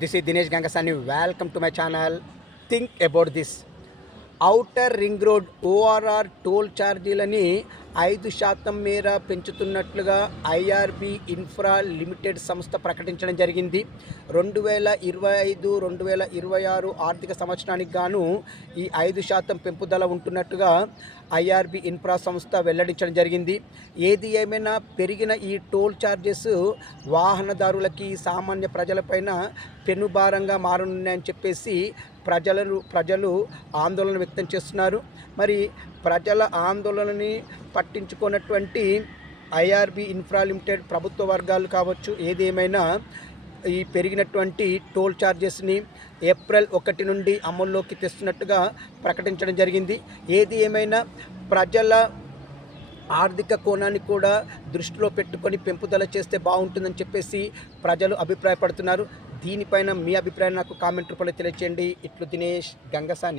This is Dinesh Gangasani. Welcome to my channel. Think about this. Outer ring road ORR toll ఛార్జీలని 5% మేర పెంచుతున్నట్లుగా IRB infra limited సంస్థ ప్రకటించడం జరిగింది. 2025-2026 ఆర్థిక సంవత్సరానికి గాను ఈ 5% పెంపుదల ఉంటున్నట్టుగా ఐఆర్బీ ఇన్ఫ్రా సంస్థ వెల్లడించడం జరిగింది. ఏది ఏమైనా పెరిగిన ఈ టోల్ ఛార్జెస్ వాహనదారులకి, సామాన్య ప్రజలపైన పెనుభారంగా మారనున్నాయని చెప్పేసి ప్రజలు ఆందోళన వ్యక్తం చేస్తున్నారు. మరి ప్రజల ఆందోళనని పట్టించుకున్నటువంటి ఐఆర్బీ ఇన్ఫ్రా లిమిటెడ్ ప్రభుత్వ వర్గాలు కావచ్చు, ఏదేమైనా ఈ పెరిగినటువంటి టోల్ ఛార్జెస్ని ఏప్రిల్ 1 నుండి అమల్లోకి తెస్తున్నట్టుగా ప్రకటించడం జరిగింది. ఏది ఏమైనా ప్రజల ఆర్థిక కోణాన్ని కూడా దృష్టిలో పెట్టుకొని పెంపుదల చేస్తే బాగుంటుందని చెప్పేసి ప్రజలు అభిప్రాయపడుతున్నారు. దీనిపైన మీ అభిప్రాయం నాకు కామెంట్ రూపంలో తెలియచేయండి. ఇట్లు దినేష్ గంగసాని.